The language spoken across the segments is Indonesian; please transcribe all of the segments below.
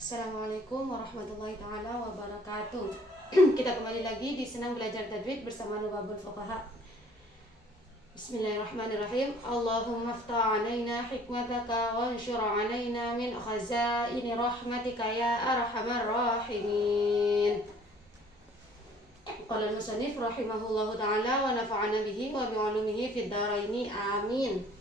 Assalamualaikum warahmatullahi taala wabarakatuh. Kita kembali lagi di Senang Belajar Tajwid bersama Nubabul Fuqaha. Bismillahirrahmanirrahim. Allahumma aftah alaina hikmataka wanshur alaina min khazaini rahmatika ya arhamar rahimin. Qala al-musannif rahimahullahu taala wa nafa'ana bihi wa bi'ulumihi fid dharaini amin.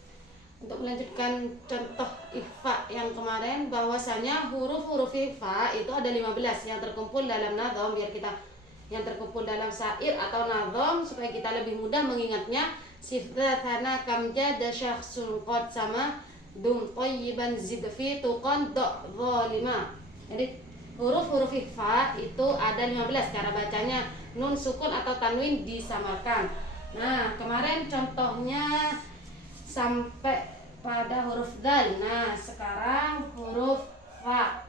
Untuk melanjutkan contoh ikhfa yang kemarin, bahwasanya huruf-huruf ikhfa itu ada 15 yang terkumpul dalam nadhom, biar kita yang terkumpul dalam syair atau nadhom supaya kita lebih mudah mengingatnya. Sifdatana kam jada syakhsun qad sama dum thayyiban zid fi tuqan da zalima. Jadi huruf-huruf ikhfa itu ada 15, cara bacanya nun sukun atau tanwin disamarkan. Nah, kemarin contohnya sampai pada huruf dal. Nah, sekarang huruf fa.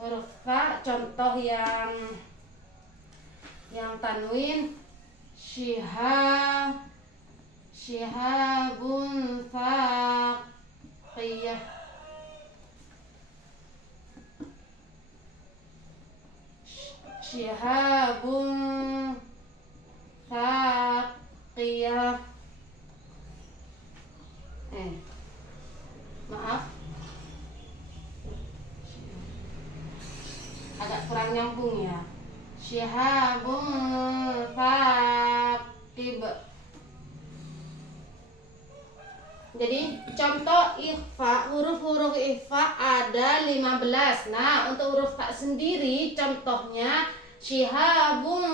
Huruf fa contoh yang tanwin, shihabun faqiyah. Shihabun faqiyah. Maaf, agak kurang nyambung ya. Syihabun faqib. Jadi contoh ikhfa, huruf-huruf ikhfa ada 15. Nah, untuk huruf fa sendiri contohnya syihabun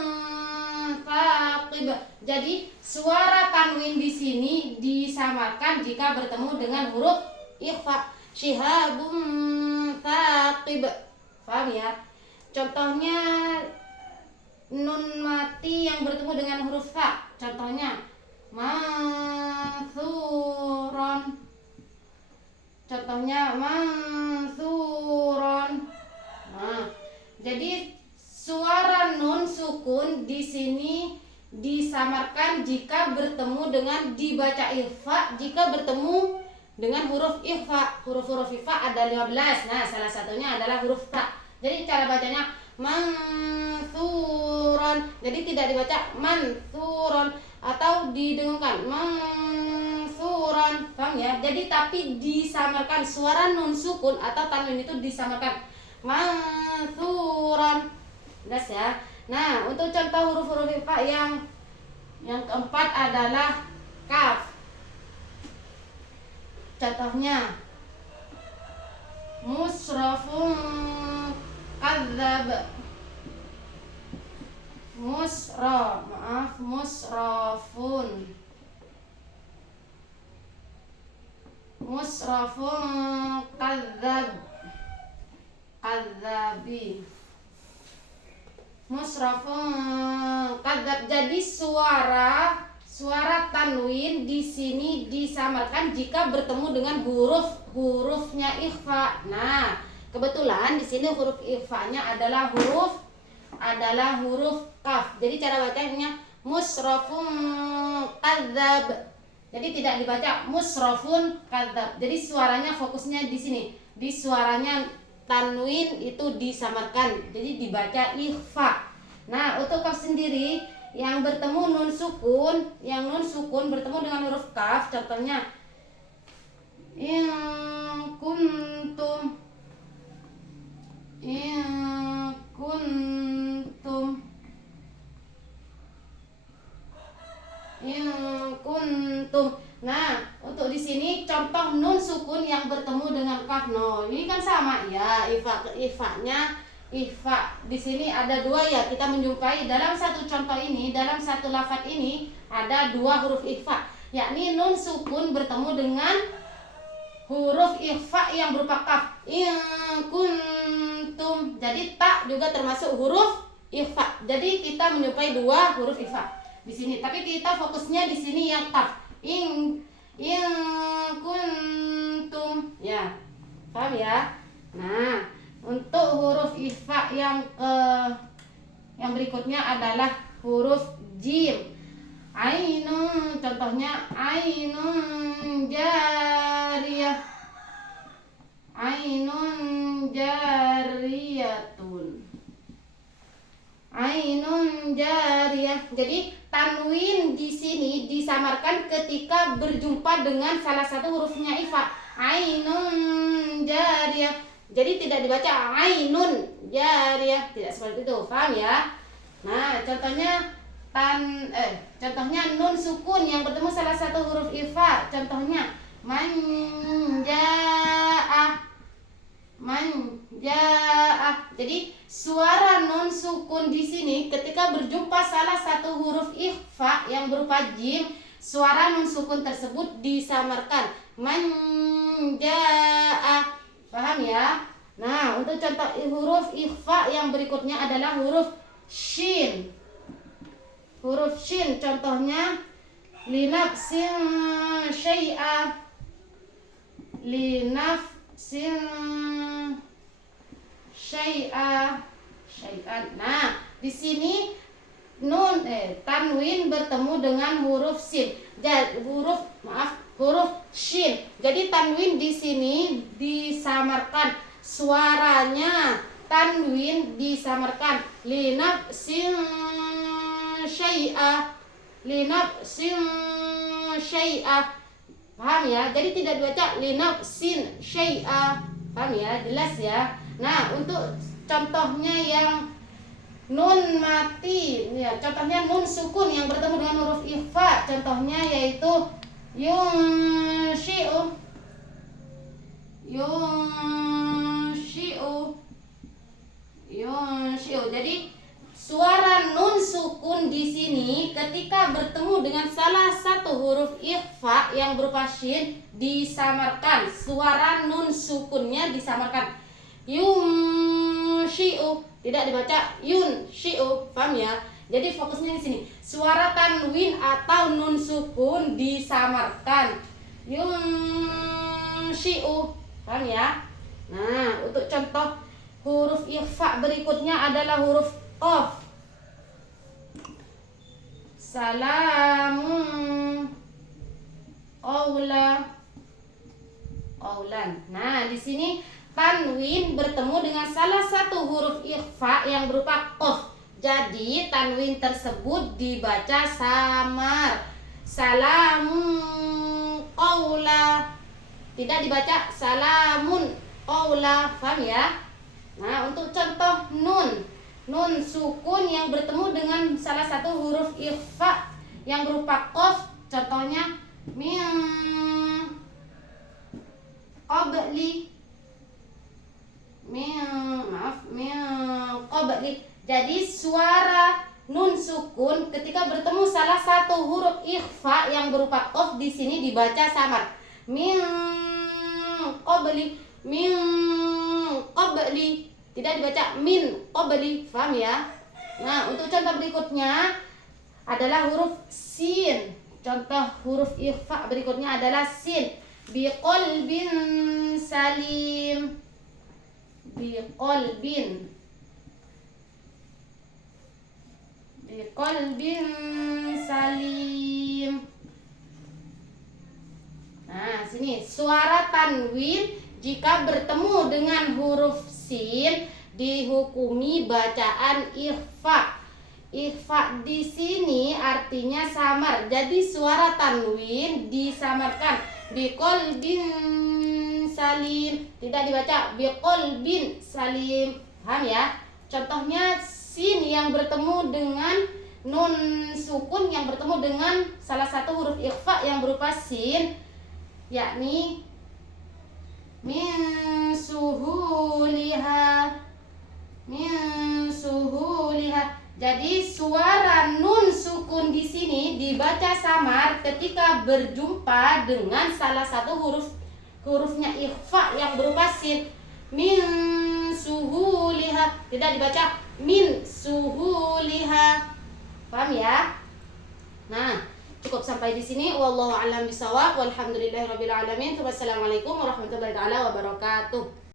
faqib. Jadi suara tanwin di sini disamarkan jika bertemu dengan huruf ikhfa. Syihabun faqib. Paham ya? Contohnya nun mati yang bertemu dengan huruf fa. Contohnya mansuron. Contohnya mansuron. Nah, jadi suara nun sukun di sini disamarkan jika bertemu dengan dibaca ikhfa, jika bertemu dengan huruf ikhfa. Huruf-huruf ikhfa ada 15. Nah, salah satunya adalah huruf ta. Jadi cara bacanya mansuron. Jadi tidak dibaca mansuron atau didengungkan mansuron. Paham ya? Jadi tapi disamarkan, suara nun sukun atau tanwin itu disamarkan mansuron. Jelas ya? Nah, untuk contoh huruf-huruf ikhfa yang keempat adalah kaf. Contohnya musrafun kadzab. Musrafun kadzab. Kadzabi. Musrafun kadzab. Jadi suara tanwin di sini disamarkan jika bertemu dengan hurufnya ikhfa. Nah, kebetulan di sini huruf ikhfanya adalah huruf kaf. Jadi cara bacanya musrafun kadzab. Jadi tidak dibaca musrafun kadzab. Jadi suaranya fokusnya di sini. Di suaranya tanwin itu disamarkan. Jadi dibaca ikhfa. Nah, untuk kaf sendiri yang bertemu nun sukun, bertemu dengan huruf kaf, contohnya in kuntum. Nah, untuk di sini contoh nun sukun yang bertemu dengan kaf. No, ini kan sama ya, ikhfa-nya. Ikhfa di sini ada 2 ya, kita menjumpai dalam satu contoh ini, dalam satu lafadz ini ada 2 huruf ikhfa, yakni nun sukun bertemu dengan huruf ikhfa yang berupa kaf. In kuntum. Jadi ta juga termasuk huruf ikhfa. Jadi kita menjumpai 2 huruf ikhfa di sini, tapi kita fokusnya di sini yang kaf. In kuntum. Ya. Paham ya? Nah, untuk huruf ikhfa yang berikutnya adalah huruf jim. Ainun, contohnya ainun jariyah. Ainun jariyah. Jadi tanwin di sini disamarkan ketika berjumpa dengan salah satu hurufnya ifa. Ainun jariyah. Jadi tidak dibaca ainun jariyah, tidak seperti itu. Paham ya? Nah, contohnya contohnya nun sukun yang bertemu salah satu huruf ifa. Contohnya manja'ah. Jadi suara nun sukun di sini ketika berjumpa salah satu huruf ikhfa yang berupa jim, suara nun sukun tersebut disamarkan. Manja'ah. Paham ya? Nah, untuk contoh huruf ikhfa yang berikutnya adalah huruf shin. Huruf shin contohnya linafsin syai'a. Linafsin syai'an. Nah, di sini tanwin bertemu dengan huruf sin. Huruf shin. Jadi tanwin di sini disamarkan, suaranya tanwin disamarkan. Linafsin syai'ah. Linafsin syai'ah. Paham ya? Jadi tidak dibaca linafsin syai'ah. Paham ya? Jelas ya? Nah, untuk contohnya yang nun mati, ya, contohnya nun sukun yang bertemu dengan huruf ikhfa, contohnya yaitu yunshi'u. Jadi suara nun sukun di sini ketika bertemu dengan salah satu huruf ikhfa yang berupa shin disamarkan. Suara nun sukunnya disamarkan. Yunshi'u, tidak dibaca yunshi'u. Paham ya? Jadi fokusnya di sini. Suara tanwin atau nun sukun disamarkan. Yunshi'u. Paham ya? Nah, untuk contoh huruf ikhfa berikutnya adalah huruf qaf. Salamun qaulan. Nah, di sini tanwin bertemu dengan salah satu huruf ikhfa yang berupa qaf. Jadi tanwin tersebut dibaca samar. Salamun qaula. Tidak dibaca salamun qaula. Paham ya? Nah, untuk contoh nun sukun yang bertemu dengan salah satu huruf ikhfa yang berupa qaf, contohnya min qabli. Jadi suara nun sukun ketika bertemu salah satu huruf ikhfa yang berupa qaf di sini dibaca samar. Min qabli. Tidak dibaca min qabli. Paham ya? Nah, untuk contoh berikutnya adalah huruf sin. Contoh huruf ikhfa berikutnya adalah sin. Biqalbin salim. Biqalbin salim. Nah, sini suara tanwin jika bertemu dengan huruf sin dihukumi bacaan ikhfa. Ikhfa di sini artinya samar. Jadi suara tanwin disamarkan. Biqalbin salim. Tidak dibaca biqalbin salim. Paham ya? Contohnya sin yang bertemu dengan nun sukun yang bertemu dengan salah satu huruf ikhfa yang berupa sin, yakni min suhuliha. Jadi suara nun sukun di sini dibaca samar ketika berjumpa dengan salah satu hurufnya ikhfa yang berupa sin. Min suhuliha. Tidak dibaca min suhuliha. Paham ya? Nah, cukup sampai di sini. Wallahu a'lam bishawab. Walhamdulillahirabbil alamin. Wassalamualaikum warahmatullahi wabarakatuh.